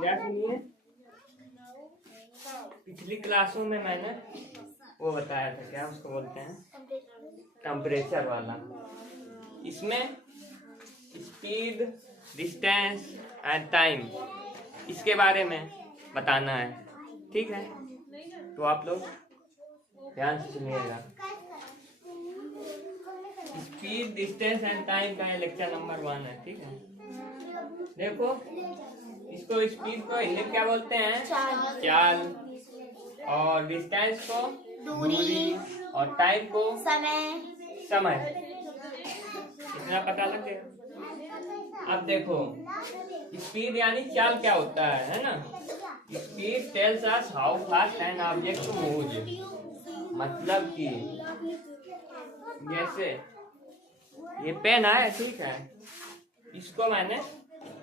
समझा सुनिए। पिछली क्लासों में मैंने वो बताया था, क्या उसको बोलते हैं, टेम्परेचर वाला। इसमें स्पीड, डिस्टेंस एंड टाइम, इसके बारे में बताना है, ठीक है। तो आप लोग ध्यान से सुनिएगा। स्पीड, डिस्टेंस एंड टाइम का लेक्चर नंबर 1 है, ठीक है। देखो, इसको स्पीड को हिंदी क्या बोलते हैं? चाल। और डिस्टेंस को दूरी, और टाइम को समय। इतना पता लग गया। अब देखो, स्पीड यानी चाल क्या होता है ना। Speed tales us how fast an object moves. मतलब कि जैसे ये पेन है, ठीक है, इसको मैंने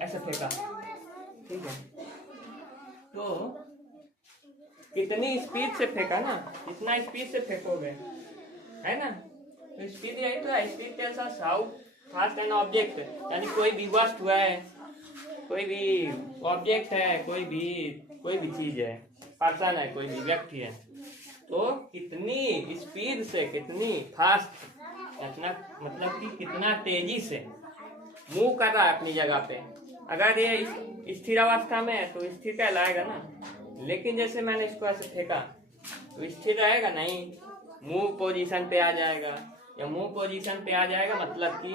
ऐसे फेंका, ठीक है, तो कितनी स्पीड से फेंका ना, कितना स्पीड से फेंकोगे, है ना। तो स्पीड यही तो है, speed tales us how fast an object, यानी कोई भी वस्तु है, कोई भी ऑब्जेक्ट है, कोई भी चीज है, पर्सन है, कोई भी व्यक्ति है, तो कितनी स्पीड से, कितनी फास्ट, इतना मतलब कि कितना तेजी से मूव कर रहा है अपनी जगह पे। अगर ये स्थिर अवस्था में है तो स्थिर कहलाएगा ना, लेकिन जैसे मैंने इसको ऐसे फेंका तो स्थिर रहेगा नहीं, मूव पोजीशन पे आ जाएगा। या मूव पोजीशन पे आ जाएगा मतलब कि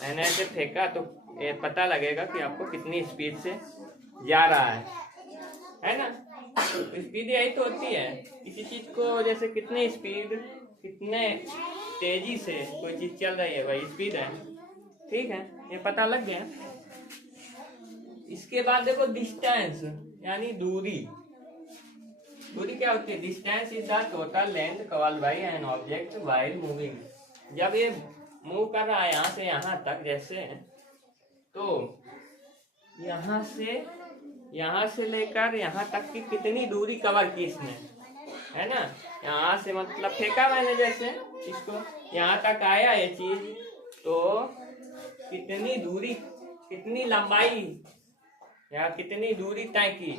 मैंने ऐसे फेंका तो ये पता लगेगा कि आपको कितनी स्पीड से जा रहा है ना। तो स्पीड यही तो होती है, किसी चीज को जैसे कितनी स्पीड, कितने तेजी से कोई चीज चल रही है, वही स्पीड है, ठीक है, ये पता लग गया। इसके बाद देखो डिस्टेंस यानी दूरी। दूरी क्या होती है? Distance is the total length covered by an object while moving. जब ये मूव कर रहा है यहाँ से यहाँ तक, जैसे तो यहाँ से लेकर यहाँ तक की कितनी दूरी कवर की इसने, है ना। यहाँ से मतलब फेंका मैंने जैसे इसको, यहाँ तक आया ये चीज, तो कितनी दूरी, कितनी लंबाई या कितनी दूरी तय की,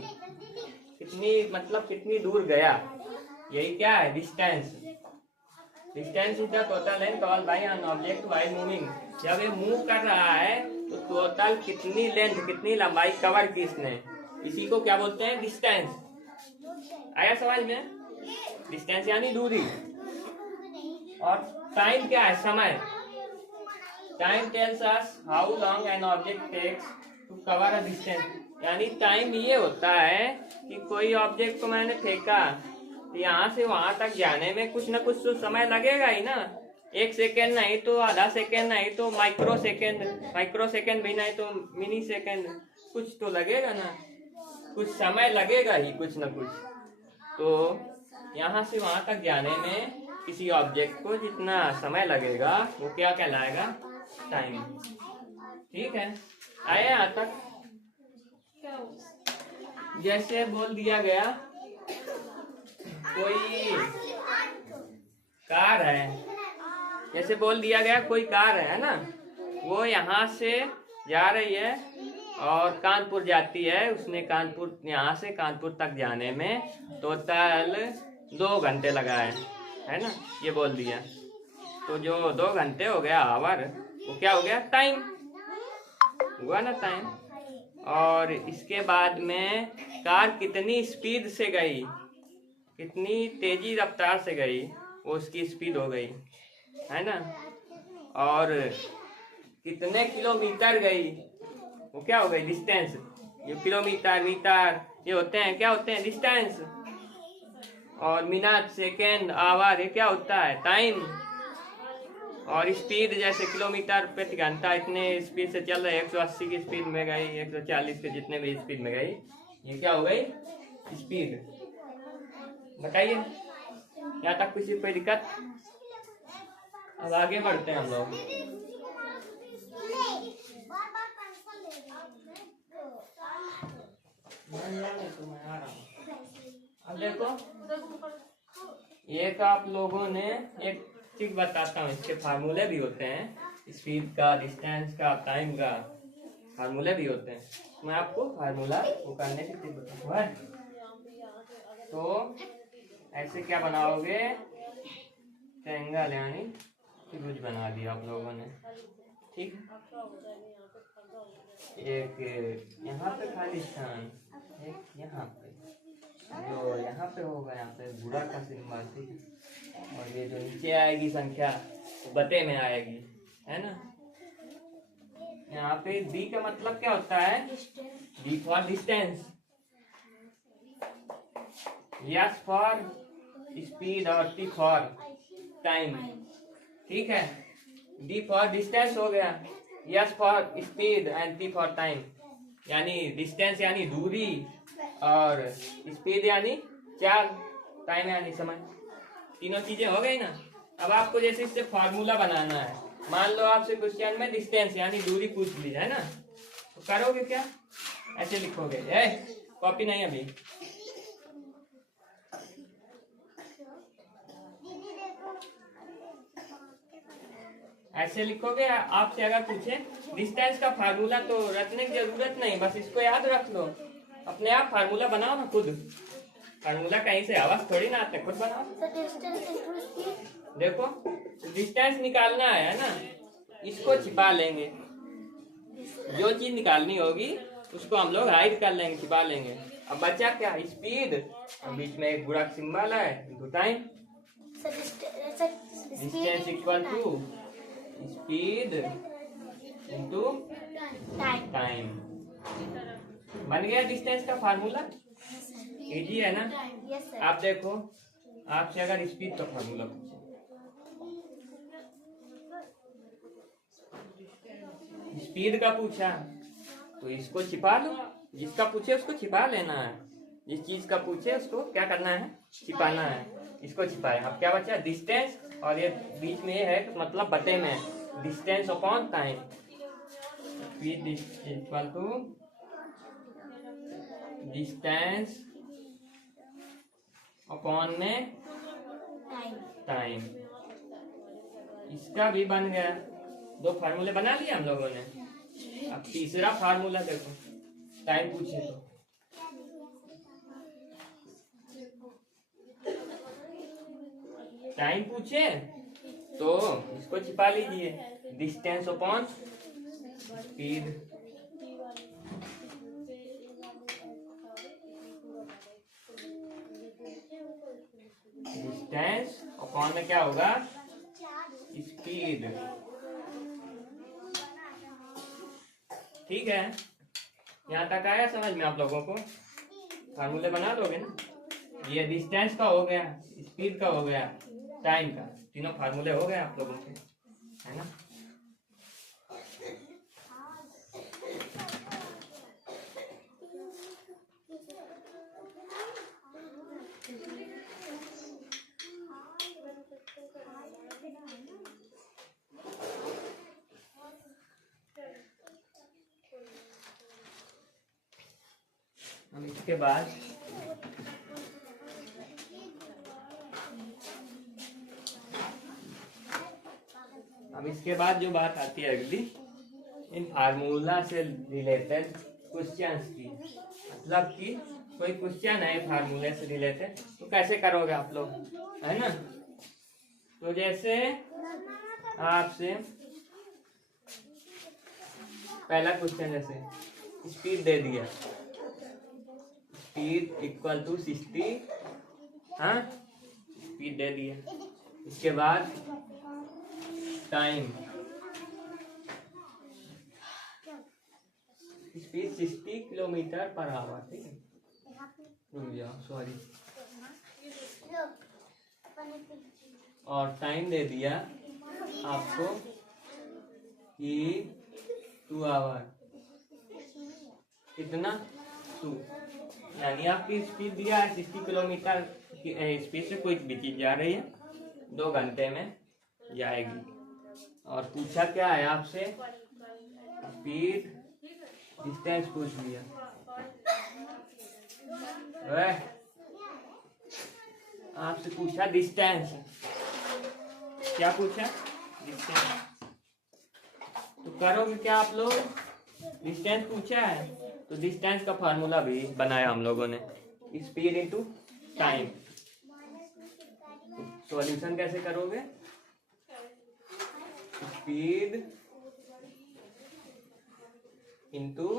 कितनी मतलब कितनी दूर गया, यही क्या है? Distance. Distance is the total length covered by an object while moving. जब ये मूव कर रहा है तो टोटल कितनी लेंथ, कितनी लंबाई कवर की इसने, इसी को क्या बोलते हैं? डिस्टेंस। आया समझ में? डिस्टेंस यानी दूरी। और टाइम क्या है? समय। Time tells us how long an object takes to cover a distance. यानी टाइम ये होता है कि कोई ऑब्जेक्ट को मैंने फेंका, यहाँ से वहां तक जाने में कुछ ना कुछ तो समय लगेगा ही ना। 1 सेकेंड नहीं तो आधा सेकेंड, नहीं तो माइक्रो सेकेंड भी नहीं तो मिनी सेकेंड, कुछ तो लगेगा ना, कुछ समय लगेगा ही, कुछ ना कुछ। तो यहाँ से वहां तक जाने में किसी ऑब्जेक्ट को जितना समय लगेगा वो क्या कहलाएगा? टाइम, ठीक है। आए यहाँ तक? जैसे बोल दिया गया कोई कार है, जैसे बोल दिया गया कोई कार है ना, वो यहाँ से जा रही है और कानपुर जाती है। उसने कानपुर, यहाँ से कानपुर तक जाने में टोटल 2 घंटे लगाए, है ना, ये बोल दिया। तो जो 2 घंटे हो गया आवर, वो क्या हो गया? टाइम हुआ ना, टाइम। और इसके बाद में कार कितनी स्पीड से गई, कितनी तेजी रफ्तार से गई, वो उसकी स्पीड हो गई, है ना। और कितने किलोमीटर गई, वो क्या हो गई? डिस्टेंस। ये किलोमीटर, मीटर, ये होते हैं, क्या होते हैं? डिस्टेंस। और मिनट, सेकेंड, आवर, ये क्या होता है? टाइम। और स्पीड जैसे किलोमीटर प्रति घंटा इतने स्पीड से चल रहे, 180 की स्पीड में गई, 140 के जितने भी स्पीड में गई, ये क्या हो गई? स्पीड। बताइए यहाँ तक किसी कोई दिक्कत? अब आगे बढ़ते हैं हम लोग। अब देखो, एक आप लोगों ने एक चीज बताता हूँ, इसके फार्मूले भी होते हैं, स्पीड का, डिस्टेंस का, टाइम का। फार्मूले भी होते हैं। मैं आपको फार्मूला वो करने की टिप बताऊंगा। तो ऐसे क्या बनाओगे, ट्रायंगल यानी त्रिभुज बना दिया आप लोगों ने, ठीक है। एक यहाँ पे खाली स्थान, एक यहाँ पे, जो यहाँ पे होगा यहाँ पे बुरा का सिंबल, ठीक है। और ये जो नीचे आएगी संख्या तो बटे में आएगी, है ना। यहाँ पे डी का मतलब क्या होता है, D for distance, S for speed और टी फॉर टाइम, ठीक है। डी फॉर डिस्टेंस हो गया, S for speed and T for time, यानी डिस्टेंस यानी दूरी और स्पीड यानी चाल, टाइम यानी समय। तीनों चीजें हो गई ना। अब आपको जैसे इससे फॉर्मूला बनाना है, मान लो आपसे क्वेश्चन में डिस्टेंस यानी दूरी पूछ ली है ना, तो करोगे क्या, ऐसे लिखोगे, कॉपी नहीं अभी, ऐसे लिखोगे। आपसे अगर पूछे डिस्टेंस का फार्मूला तो रटने की जरूरत नहीं, बस इसको याद रख लो, अपने आप फार्मूला बनाओ ना खुद। फार्मूला कहीं से आवाज थोड़ी ना आते, खुद बनाओ। देखो डिस्टेंस निकालना है ना, इसको छिपा लेंगे, जो चीज निकालनी होगी उसको हम लोग हाइड कर लेंगे, छिपा लेंगे। अब बचा क्या, स्पीड, बीच में एक बुरा सिंबल है, into time. Distance equal to speed into time, बन गया डिस्टेंस का फार्मूला। इजी है ना। आप देखो, आपसे अगर स्पीड का फार्मूला पूछे, स्पीड का पूछा तो इसको छिपा लो, जिसका पूछे उसको छिपा लेना है, जिस चीज का पूछे उसको क्या करना है, छिपाना है। इसको छिपाए। अब क्या बचा, डिस्टेंस, और ये बीच में ये है मतलब बटे में, distance upon time, speed equal to distance upon में टाइम। इसका भी बन गया, दो फार्मूले बना लिए हम लोगों ने। अब तीसरा फार्मूला देखो, टाइम पूछे तो टाइम पूछे तो इसको छिपा लीजिए, distance upon speed, distance upon में क्या होगा, स्पीड, ठीक है। यहाँ तक आया समझ में आप लोगों को, फार्मूले बना लोगे ना। ये डिस्टेंस का हो गया, स्पीड का हो गया, टाइम का, तीनों फार्मूले हो गए आप लोगों के, है ना। अब इसके बाद जो बात आती है अगली, इन फार्मूला से रिलेटेड क्वेश्चंस की, मतलब कि कोई क्वेश्चन है फार्मूले से रिलेटेड तो कैसे करोगे आप लोग, है ना। तो जैसे आपसे पहला क्वेश्चन, जैसे स्पीड दे दिया, स्पीड इक्वल टू 60, हाँ स्पीड दे दिया। इसके बाद time, speed 60 kilometre per our, ठीक है। रुक जाओ, सॉरी। और टाइम दे दिया आपको कि 2 आवर, कितना 2, यानी आपकी स्पीड दिया है 60 किलोमीटर की स्पीड से कोई भी चीज जा रही है 2 घंटे में जाएगी। और पूछा क्या है आपसे, स्पीड, डिस्टेंस पूछ लिया, आपसे पूछा डिस्टेंस, क्या पूछा, डिस्टेंस। तो करोगे क्या आप लोग, डिस्टेंस पूछा है तो डिस्टेंस का फार्मूला भी बनाया हम लोगों ने, स्पीड इनटू टाइम। सॉल्यूशन कैसे करोगे? Speed into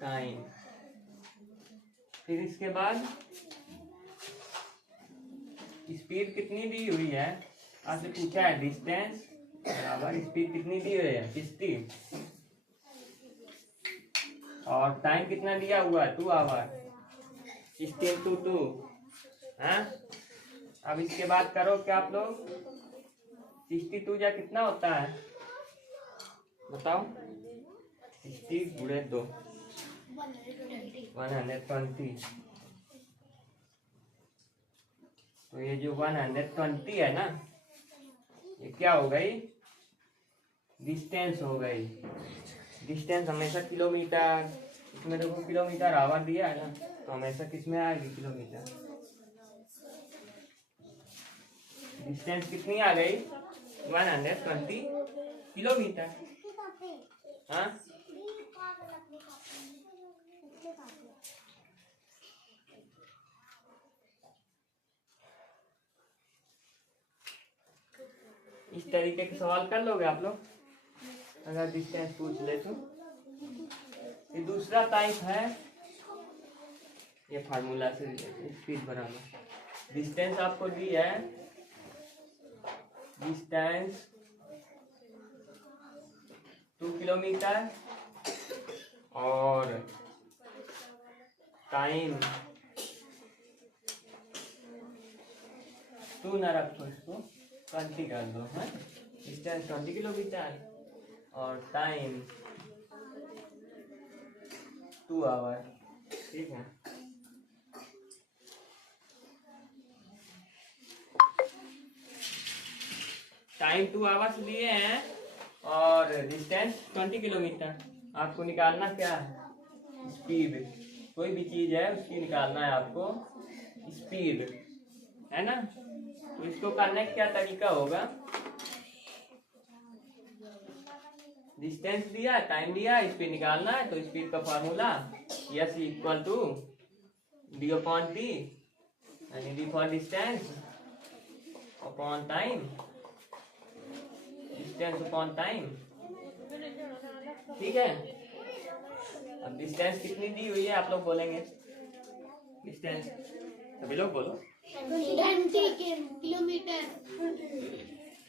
time. फिर इसके बाद स्पीड कितनी दी हुई है, आपसे पूछा है डिस्टेंस बराबर स्पीड कितनी दी हुई है 60 और टाइम कितना दिया हुआ है 2 आवर 16 to 2। हाँ, अब इसके बाद करो क्या आप लोग, 62 या कितना होता है बताओ? 60 गुणे 2 120। तो ये जो 120 है ना, ये क्या हो गई? डिस्टेंस हो गई। डिस्टेंस हमेशा किलोमीटर, इसमें देखो किलोमीटर आवर दिया है ना, तो हमेशा किसमें आएगी? किलोमीटर। डिस्टेंस कितनी आ गई? 120 किलोमीटर। हाँ, इस तरीके के सवाल कर लोगे आप लोग अगर डिस्टेंस पूछ ले तो। ये दूसरा टाइप है, ये फार्मूला से स्पीड बराबर डिस्टेंस आपको दी है, डिस्टेंस 2 किलोमीटर और टाइम 2 ना रखो, इसको 20 कर दो है। डिस्टेंस 20 किलोमीटर और टाइम 2 आवर। ठीक है, टाइम 2 आवर्स लिए हैं और डिस्टेंस 20 किलोमीटर। आपको निकालना क्या है? स्पीड। कोई भी चीज है उसकी निकालना है आपको स्पीड, है ना। तो इसको करने का क्या तरीका होगा? डिस्टेंस दिया, टाइम दिया, स्पीड निकालना है, तो स्पीड का formula S equal to D upon T, यानी D for distance upon time, distance upon time. ठीक है, अब डिस्टेंस कितनी दी हुई है आप लोग बोलेंगे? डिस्टेंस सभी लोग बोलो। 20 किलोमीटर।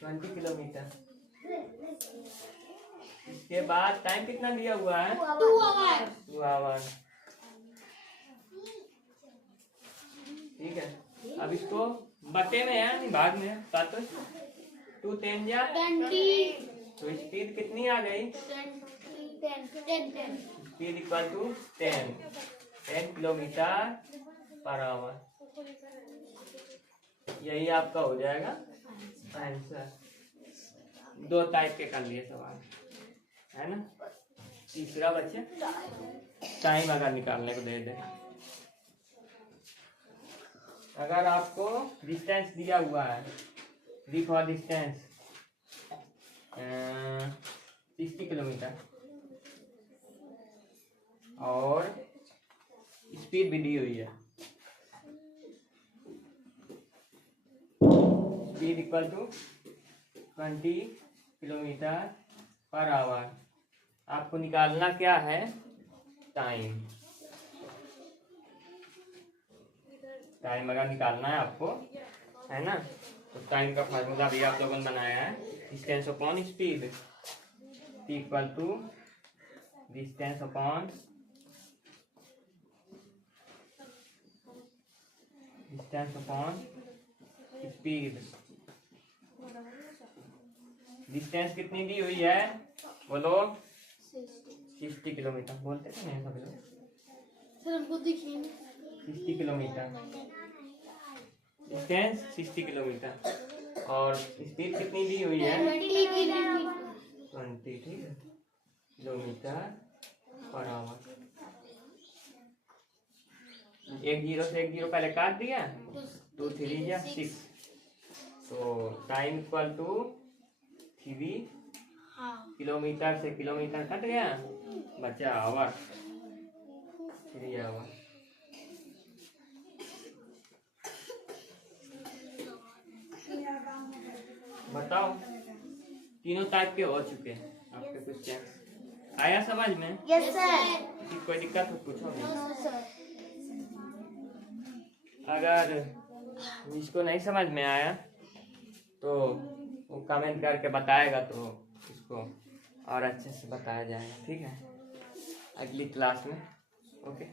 20 किलोमीटर। इसके बाद टाइम कितना दिया हुआ है? 2 आवर। 2 आवर। ठीक है, अब इसको बटे में है नहीं भाग में, तो 2 10 या 20। तो स्पीड कितनी आ गई? 10। Speed equal to 10 kilometre per hour. यही आपका हो जाएगा आंसर। 2 टाइप के कर लिए सवाल, है ना। तीसरा बच्चे टाइम अगर निकालने को दे दे, अगर आपको डिस्टेंस दिया हुआ है, डी फॉर डिस्टेंस 60 किलोमीटर और स्पीड भी दी हुई है, speed equal to 20 kilometre per hour. आपको निकालना क्या है? टाइम। टाइम अगर निकालना है आपको, है ना, तो टाइम का फार्मूला भी आप लोगों ने बनाया है, distance upon speed equal to distance upon speed. Distance कितनी दी हुई है बोलो? 60 किलोमीटर। बोलते थे नहीं सभी लोग? सर हमको दिखिए 60 किलोमीटर, डिस्टेंस 60 किलोमीटर और स्पीड कितनी दी हुई है? 20 किलोमीटर। 20, ठीक है, किलोमीटर पर आवर। 1 0 से 1 0 पहले काट दिया, 2 3 या 6, तो टाइम इक्वल टू 3 हाँ किलोमीटर से किलोमीटर कट गया, बचा आवर, 3 आवर। बताओ, तीनों टाइप के हो चुके हैं आपके क्वेश्चन। आया समझ में? Yes sir. कि कोई दिक्कत हो पूछो भी। No sir. अगर जिसको नहीं समझ में आया तो वो कमेंट करके बताएगा तो उसको और अच्छे से बताया जाएगा, ठीक है, अगली क्लास में। ओके।